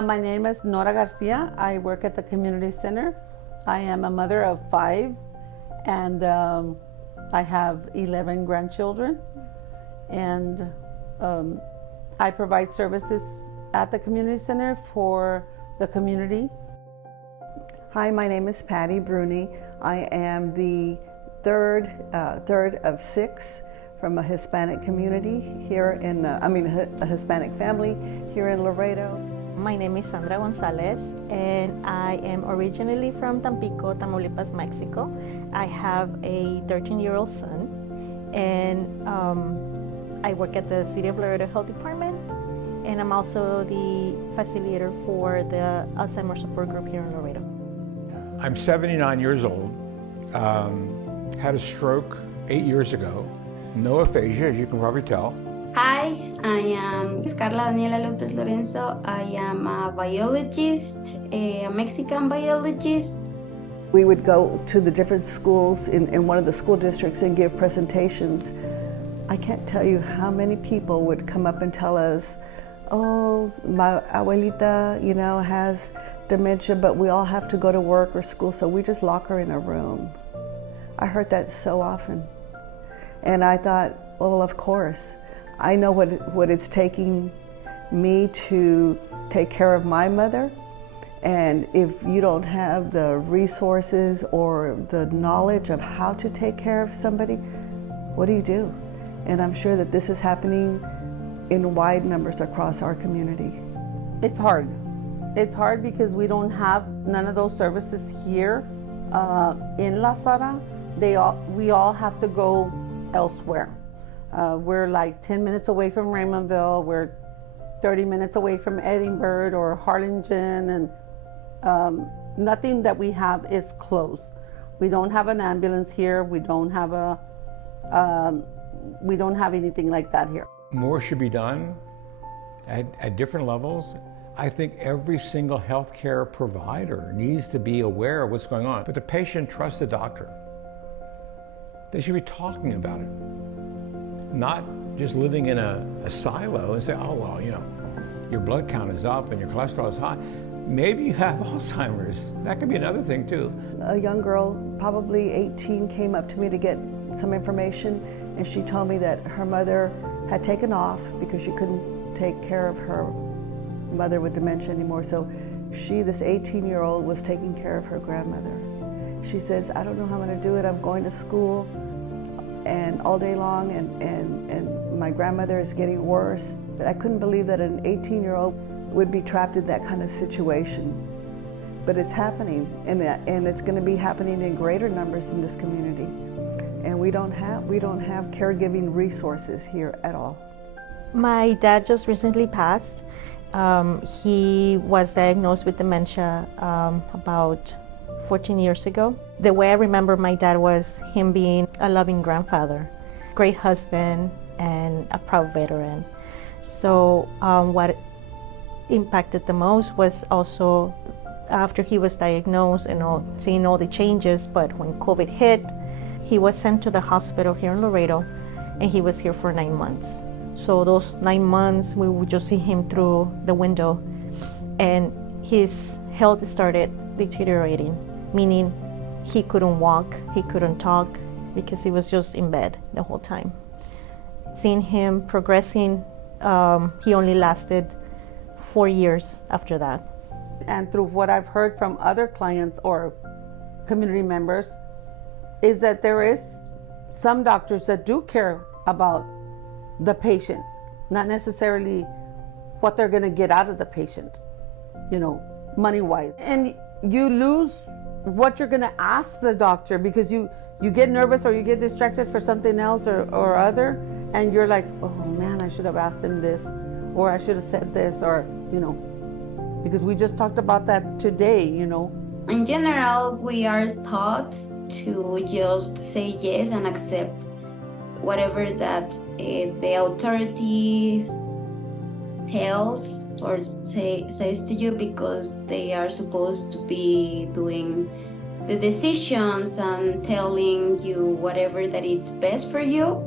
My name is Nora Garcia. I work at the community center. I am a mother of 5, and I have 11 grandchildren, and I provide services at the community center for the community. Hi, my name is Patty Bruni. I am the third of 6 from a Hispanic community here in, a Hispanic family here in Laredo. My name is Sandra Gonzalez, and I am originally from Tampico, Tamaulipas, Mexico. I have a 13-year-old son, and I work at the City of Laredo Health Department, and I'm also the facilitator for the Alzheimer's support group here in Laredo. I'm 79 years old, had a stroke 8 years ago, no aphasia, as you can probably tell. Hi, I am Carla Daniela Lopez Lorenzo. I am a biologist, a Mexican biologist. We would go to the different schools in one of the school districts and give presentations. I can't tell you how many people would come up and tell us, oh, my abuelita, has dementia, but we all have to go to work or school, so we just lock her in a room. I heard that so often. And I thought, well, of course. I know what it's taking me to take care of my mother, and if you don't have the resources or the knowledge of how to take care of somebody, what do? And I'm sure that this is happening in wide numbers across our community. It's hard. It's hard because we don't have none of those services here in La Sara. We all have to go elsewhere. We're like 10 minutes away from Raymondville. We're 30 minutes away from Edinburgh or Harlingen, and nothing that we have is close. We don't have an ambulance here. We don't have anything like that here. More should be done at different levels. I think every single healthcare provider needs to be aware of what's going on. But the patient trusts the doctor. They should be talking about it, not just living in a silo and say, oh, well, your blood count is up and your cholesterol is high. Maybe you have Alzheimer's. That could be another thing too. A young girl, probably 18, came up to me to get some information, and she told me that her mother had taken off because she couldn't take care of her mother with dementia anymore. So this 18-year-old was taking care of her grandmother. She says, I don't know how I'm going to do it. I'm going to school and all day long, and my grandmother is getting worse. But I couldn't believe that an 18-year-old would be trapped in that kind of situation. But it's happening, and it's going to be happening in greater numbers in this community. And we don't have caregiving resources here at all. My dad just recently passed. He was diagnosed with dementia about 14 years ago. The way I remember my dad was him being a loving grandfather, great husband, and a proud veteran. So what impacted the most was also after he was diagnosed and seeing all the changes, but when COVID hit, he was sent to the hospital here in Laredo, and he was here for 9 months. So those 9 months, we would just see him through the window, and his health started deteriorating, meaning he couldn't walk, he couldn't talk, because he was just in bed the whole time. Seeing him progressing, he only lasted 4 years after that. And through what I've heard from other clients or community members, is that there is some doctors that do care about the patient, not necessarily what they're going to get out of the patient, money-wise. And you lose what you're going to ask the doctor because you get nervous or you get distracted for something else or other, and you're like, oh man, I should have asked him this, or I should have said this, or, because we just talked about that today, In general, we are taught to just say yes and accept whatever that the authorities tells or says to you, because they are supposed to be doing the decisions and telling you whatever that it's best for you,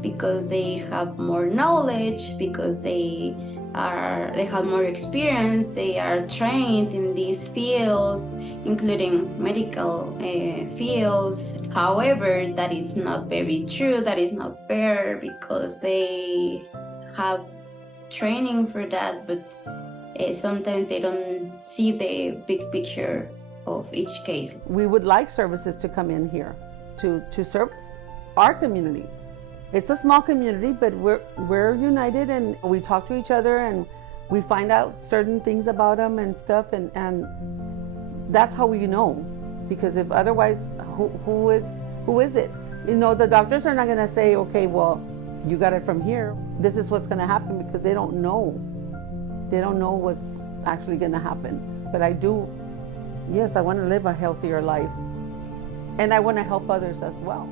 because they have more knowledge, because they they have more experience, they are trained in these fields, including medical fields. However, that is not very true, that is not fair, because they have training for that, but sometimes they don't see the big picture of each case. We would like services to come in here to service our community. It's a small community, but we're united, and we talk to each other, and we find out certain things about them and stuff, and that's how we know. Because if otherwise, who is it? You know, the doctors are not going to say, okay, well, you got it from here. This is what's going to happen, because they don't know. They don't know what's actually going to happen. But I do, yes, I want to live a healthier life, and I want to help others as well.